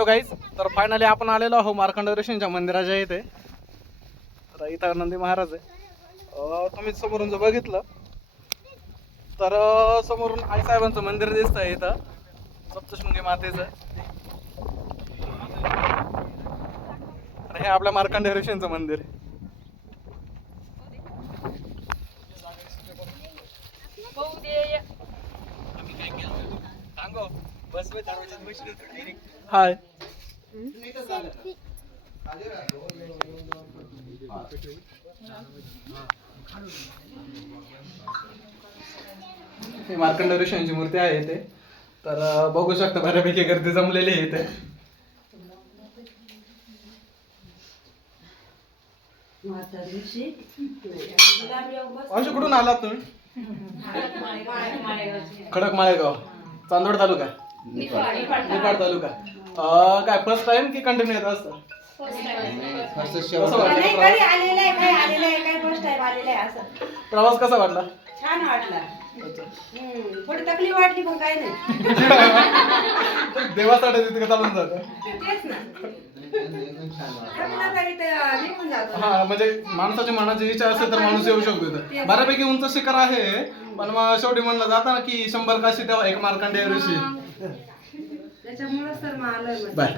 Hello guys, तर finally आपण आलेलो आहो मार्कंड ऋषींच्या मंदिराच्या इथे. तर इथं नंदी महाराज आहे. तुम्ही समोरून जर बघितलं तर समोरून आईसाहेबांचं मंदिर दिसतंय इथं, सप्तशृंगी मातेचं. आणि हे आपल्या मार्कंड ऋषींचं मंदिर आहे. हाय ही मार्कंड ऋषींची मूर्ती आहे इथे. तर बघू शकता बऱ्यापैकी गर्दी जमलेली आहे इथे. अशी कुठून आलात तुम्ही? खडक माळेगाव, चांदवड तालुका, निफाड तालुका. काय फर्स्ट टाइम की कंटिन्यू येत असतं? प्रवास कसा वाटला? छान वाटला. थोडी तकलीफ वाटली पण काय नाही. देवासाठी तिथे चालून जात. तेच ना. निघून जातो. हा म्हणजे माणसाच्या मनाची इच्छा असेल तर माणूस येऊ शकतो इथं. बऱ्यापैकी उंच शिखर आहे, पण मग शेवटी म्हणलं जातं ना की 100 काशी तेव्हा एक मार्कंडेय ऋषी. त्याच्यामुळेच तर मग आलोय. बाय.